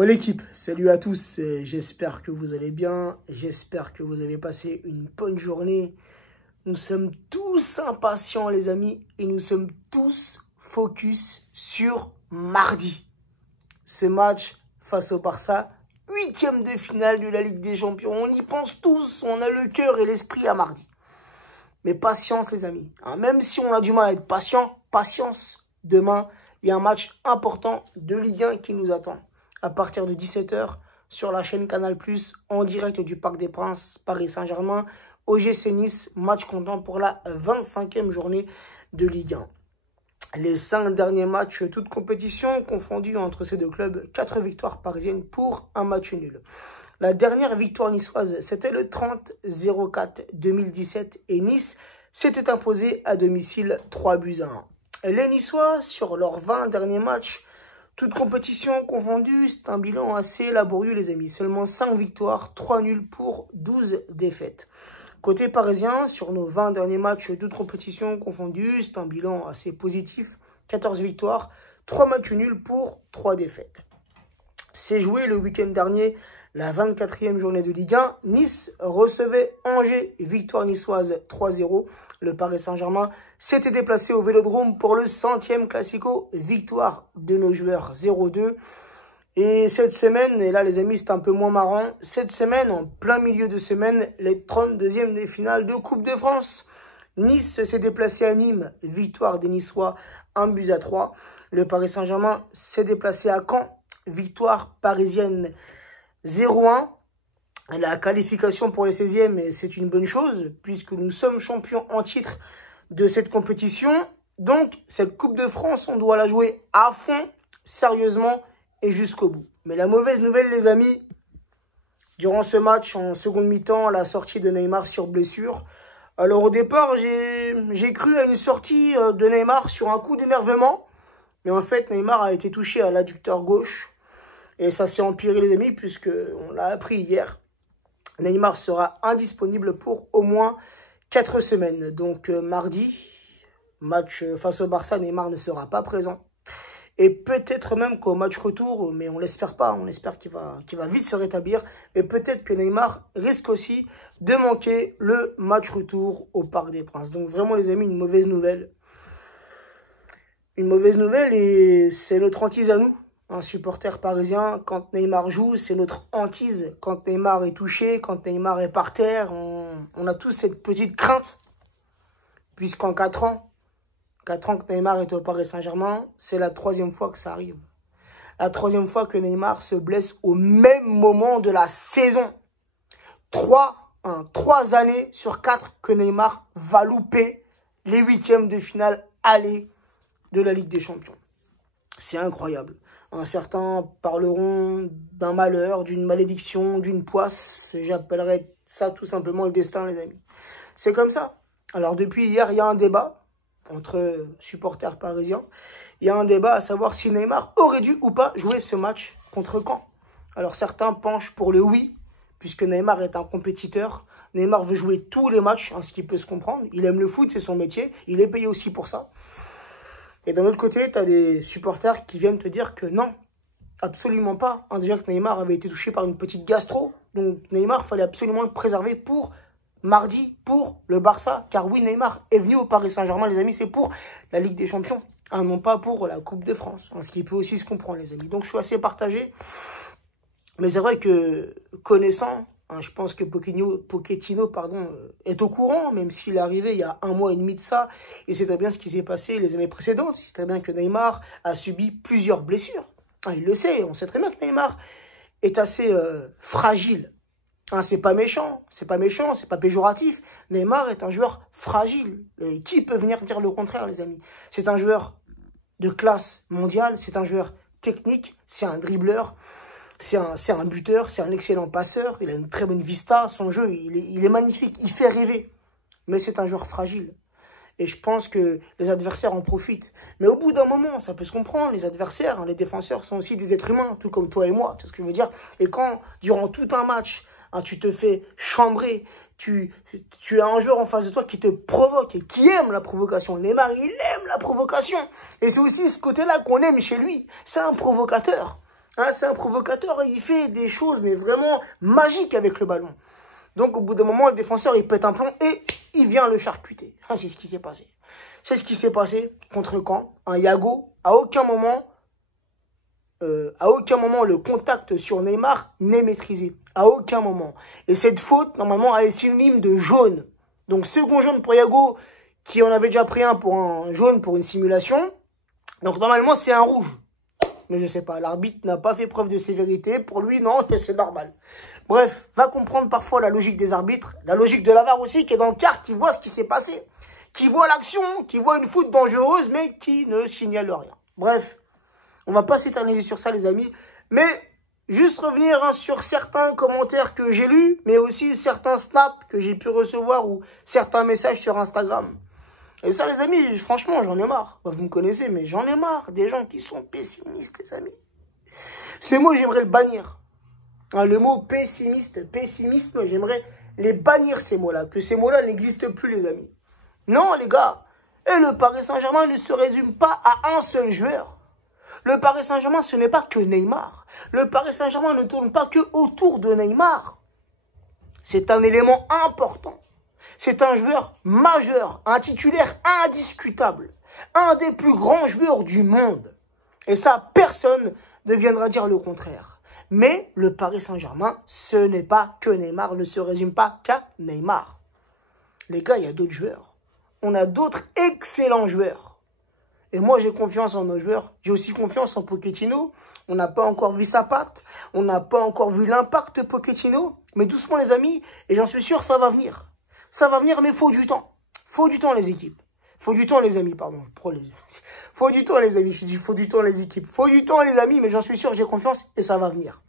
Ouais l'équipe, salut à tous, j'espère que vous allez bien, j'espère que vous avez passé une bonne journée. Nous sommes tous impatients les amis et nous sommes tous focus sur mardi. Ce match face au Barça, 8e de finale de la Ligue des Champions, on y pense tous, on a le cœur et l'esprit à mardi. Mais patience les amis, même si on a du mal à être patient, patience, demain il y a un match important de Ligue 1 qui nous attend. À partir de 17 h sur la chaîne Canal+, en direct du Parc des Princes, Paris Saint-Germain, OGC Nice, match comptant pour la 25e journée de Ligue 1. Les 5 derniers matchs, toutes compétitions confondues entre ces deux clubs, 4 victoires parisiennes pour un match nul. La dernière victoire niçoise, c'était le 30-04 2017 et Nice s'était imposé à domicile 3-1. Les Niçois, sur leurs 20 derniers matchs, toute compétition confondue, c'est un bilan assez laborieux les amis. Seulement 5 victoires, 3 nuls pour 12 défaites. Côté parisien, sur nos 20 derniers matchs, toute compétition confondue, c'est un bilan assez positif. 14 victoires, 3 matchs nuls pour 3 défaites. C'est joué le week-end dernier, la 24e journée de Ligue 1. Nice recevait Angers, victoire niçoise 3-0. Le Paris Saint-Germain s'était déplacé au Vélodrome pour le 100e Classico, victoire de nos joueurs 0-2. Et cette semaine, et là les amis c'est un peu moins marrant, cette semaine, en plein milieu de semaine, les 32e des finales de Coupe de France. Nice s'est déplacé à Nîmes, victoire des Niçois 1-3. Le Paris Saint-Germain s'est déplacé à Caen, victoire parisienne 0-1. La qualification pour les 16e, c'est une bonne chose, puisque nous sommes champions en titre de cette compétition. Donc, cette Coupe de France, on doit la jouer à fond, sérieusement et jusqu'au bout. Mais la mauvaise nouvelle, les amis, durant ce match, en seconde mi-temps, la sortie de Neymar sur blessure. Alors, au départ, j'ai cru à une sortie de Neymar sur un coup d'énervement. Mais en fait, Neymar a été touché à l'adducteur gauche. Et ça s'est empiré, les amis, puisqu'on l'a appris hier. Neymar sera indisponible pour au moins 4 semaines. Donc mardi, match face au Barça, Neymar ne sera pas présent. Et peut-être même qu'au match retour, mais on l'espère pas, on espère qu'il va vite se rétablir. Et peut-être que Neymar risque aussi de manquer le match retour au Parc des Princes. Donc vraiment les amis, une mauvaise nouvelle. Une mauvaise nouvelle et c'est notre hantise à nous. Un supporter parisien, quand Neymar joue, c'est notre hantise. Quand Neymar est touché, quand Neymar est par terre, on a tous cette petite crainte. Puisqu'en 4 ans que Neymar est au Paris Saint-Germain, c'est la 3e fois que ça arrive. La 3e fois que Neymar se blesse au même moment de la saison. 3 années sur 4 que Neymar va louper les 8e de finale aller de la Ligue des Champions. C'est incroyable. Certains parleront d'un malheur, d'une malédiction, d'une poisse. J'appellerais ça tout simplement le destin, les amis. C'est comme ça. Alors, depuis hier, il y a un débat entre supporters parisiens. Il y a un débat à savoir si Neymar aurait dû ou pas jouer ce match contre Caen. Alors, certains penchent pour le oui, puisque Neymar est un compétiteur. Neymar veut jouer tous les matchs, ce qui peut se comprendre. Il aime le foot, c'est son métier. Il est payé aussi pour ça. Et d'un autre côté, tu as des supporters qui viennent te dire que non, absolument pas. Déjà que Neymar avait été touché par une petite gastro. Donc Neymar, il fallait absolument le préserver pour mardi, pour le Barça. Car oui, Neymar est venu au Paris Saint-Germain, les amis, c'est pour la Ligue des Champions. Non pas pour la Coupe de France. Ce qui peut aussi se comprendre, les amis. Donc je suis assez partagé. Mais c'est vrai que connaissant... je pense que Pochettino est au courant, même s'il est arrivé il y a 1 mois et demi de ça. Et c'est très bien ce qui s'est passé les années précédentes. C'est très bien que Neymar a subi plusieurs blessures. Il le sait, on sait très bien que Neymar est assez fragile. C'est pas méchant, c'est pas péjoratif. Neymar est un joueur fragile. Et qui peut venir dire le contraire, les amis? C'est un joueur de classe mondiale, c'est un joueur technique, c'est un dribbleur. C'est un buteur, c'est un excellent passeur, il a une très bonne vista, son jeu, il est magnifique, il fait rêver. Mais c'est un joueur fragile. Et je pense que les adversaires en profitent. Mais au bout d'un moment, ça peut se comprendre, les adversaires, les défenseurs sont aussi des êtres humains, tout comme toi et moi, tu sais ce que je veux dire. Et quand, durant tout un match, tu te fais chambrer, tu as un joueur en face de toi qui te provoque et qui aime la provocation. Neymar, il aime la provocation. Et c'est aussi ce côté-là qu'on aime chez lui. C'est un provocateur. Hein, c'est un provocateur, il fait des choses, mais vraiment magiques avec le ballon. Donc, au bout d'un moment, le défenseur, il pète un plomb et il vient le charcuter. Ah, c'est ce qui s'est passé. C'est ce qui s'est passé contre Caen. Un Yago, à aucun moment, le contact sur Neymar n'est maîtrisé. À aucun moment. Et cette faute, normalement, elle est synonyme de jaune. Donc, second jaune pour Yago, qui en avait déjà pris un pour un jaune pour une simulation. Donc, normalement, c'est un rouge. Mais je sais pas, l'arbitre n'a pas fait preuve de sévérité. Pour lui, non, c'est normal. Bref, va comprendre parfois la logique des arbitres, la logique de la VAR aussi, qui est dans le quart, qui voit ce qui s'est passé, qui voit l'action, qui voit une faute dangereuse, mais qui ne signale rien. Bref, on va pas s'éterniser sur ça, les amis. Mais juste revenir sur certains commentaires que j'ai lus, mais aussi certains snaps que j'ai pu recevoir ou certains messages sur Instagram. Et ça, les amis, franchement, j'en ai marre. Bah, vous me connaissez, mais j'en ai marre des gens qui sont pessimistes, les amis. Ce mot, j'aimerais le bannir. Hein, le mot pessimisme, j'aimerais les bannir, ces mots-là. Que ces mots-là n'existent plus, les amis. Non, les gars. Et le Paris Saint-Germain ne se résume pas à un seul joueur. Le Paris Saint-Germain, ce n'est pas que Neymar. Le Paris Saint-Germain ne tourne pas que autour de Neymar. C'est un élément important. C'est un joueur majeur, un titulaire indiscutable, un des plus grands joueurs du monde. Et ça, personne ne viendra dire le contraire. Mais le Paris Saint-Germain, ce n'est pas que Neymar, ne se résume pas qu'à Neymar. Les gars, il y a d'autres joueurs. On a d'autres excellents joueurs. Et moi, j'ai confiance en nos joueurs. J'ai aussi confiance en Pochettino. On n'a pas encore vu sa patte. On n'a pas encore vu l'impact de Pochettino. Mais doucement, les amis, et j'en suis sûr, ça va venir. Ça va venir, mais il faut du temps. Il faut du temps, les équipes. Il faut du temps, les amis, pardon. Il faut du temps, les amis. Je dis, il faut du temps, les équipes. Il faut du temps, les amis, mais j'en suis sûr, j'ai confiance et ça va venir.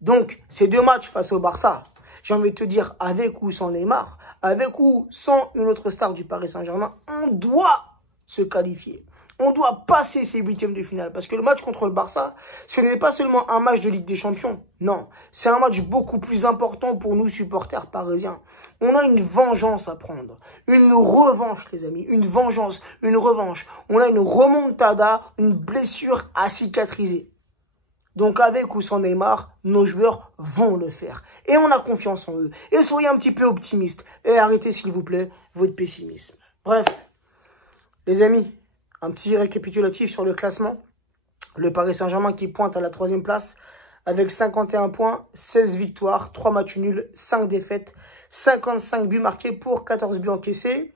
Donc, ces deux matchs face au Barça, j'ai envie de te dire, avec ou sans Neymar, avec ou sans une autre star du Paris Saint-Germain, on doit se qualifier. On doit passer ces huitièmes de finale. Parce que le match contre le Barça, ce n'est pas seulement un match de Ligue des Champions. Non, c'est un match beaucoup plus important pour nous, supporters parisiens. On a une vengeance à prendre. Une revanche, les amis. Une vengeance, une revanche. On a une remontada, une blessure à cicatriser. Donc avec ou sans Neymar, nos joueurs vont le faire. Et on a confiance en eux. Et soyez un petit peu optimistes. Et arrêtez, s'il vous plaît, votre pessimisme. Bref, les amis, un petit récapitulatif sur le classement. Le Paris Saint-Germain qui pointe à la 3e place avec 51 points, 16 victoires, 3 matchs nuls, 5 défaites, 55 buts marqués pour 14 buts encaissés.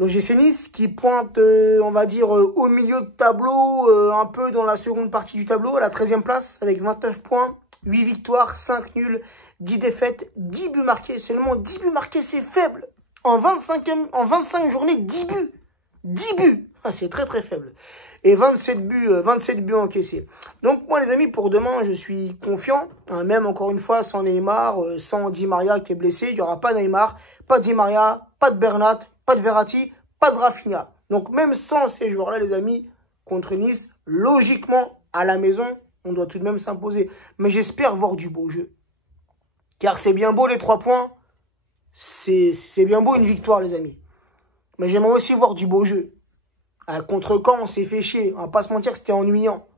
L'OGC Nice qui pointe, on va dire, au milieu de tableau, un peu dans la seconde partie du tableau, à la 13e place avec 29 points, 8 victoires, 5 nuls, 10 défaites, 10 buts marqués. Seulement 10 buts marqués, c'est faible. En 25 journées, 10 buts. 10 buts, ah, c'est très très faible. Et 27 buts encaissés. Donc moi les amis, pour demain, je suis confiant. Hein, même encore une fois, sans Neymar, sans Di Maria qui est blessé, il n'y aura pas Neymar, pas Di Maria, pas de Bernat, pas de Verratti, pas de Rafinha. Donc même sans ces joueurs-là, les amis, contre Nice, logiquement, à la maison, on doit tout de même s'imposer. Mais j'espère voir du beau jeu. Car c'est bien beau les 3 points. C'est bien beau une victoire, les amis. Mais j'aimerais aussi voir du beau jeu. Contre Caen, on s'est fait chier. On va pas se mentir, c'était ennuyant.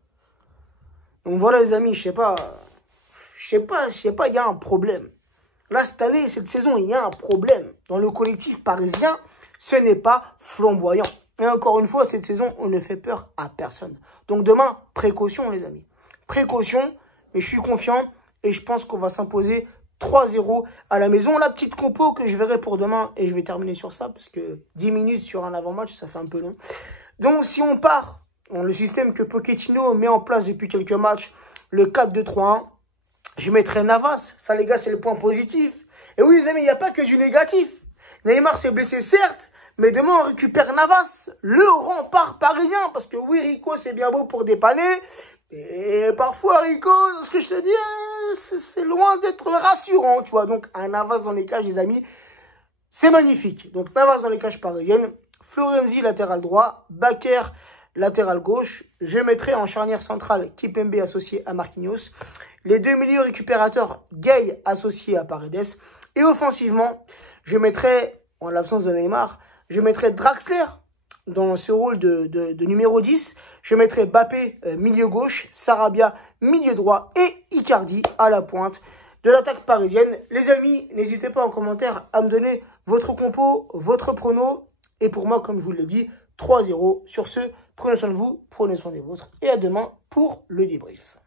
Donc voilà les amis, je sais pas, il y a un problème. Là, cette année, cette saison, il y a un problème. Dans le collectif parisien, ce n'est pas flamboyant. Et encore une fois, cette saison, on ne fait peur à personne. Donc demain, précaution les amis. Précaution, mais je suis confiant et je pense qu'on va s'imposer 3-0 à la maison. La petite compo que je verrai pour demain, et je vais terminer sur ça, parce que 10 minutes sur un avant-match, ça fait un peu long. Donc si on part dans le système que Pochettino met en place depuis quelques matchs, le 4-2-3-1, je mettrai Navas. Ça les gars, c'est le point positif. Et oui les amis, il n'y a pas que du négatif. Neymar s'est blessé certes, mais demain on récupère Navas, le rempart parisien. Parce que oui, Rico c'est bien beau pour dépanner, et parfois Rico, ce que je te dis, c'est loin d'être rassurant, tu vois. Donc un Navas dans les cages les amis, c'est magnifique. Donc Navas dans les cages parisiennes, Florenzi latéral droit, Bakker latéral gauche. Je mettrai en charnière centrale Kimpembe associé à Marquinhos. Les deux milieux récupérateurs, Gay associé à Paredes. Et offensivement, je mettrai, en l'absence de Neymar, je mettrai Draxler dans ce rôle de numéro 10. Je mettrai Mbappé milieu gauche, Sarabia milieu droit et Icardi à la pointe de l'attaque parisienne. Les amis, n'hésitez pas en commentaire à me donner votre compo, votre prono. Et pour moi, comme je vous l'ai dit, 3-0. Sur ce, prenez soin de vous, prenez soin des vôtres. Et à demain pour le débrief.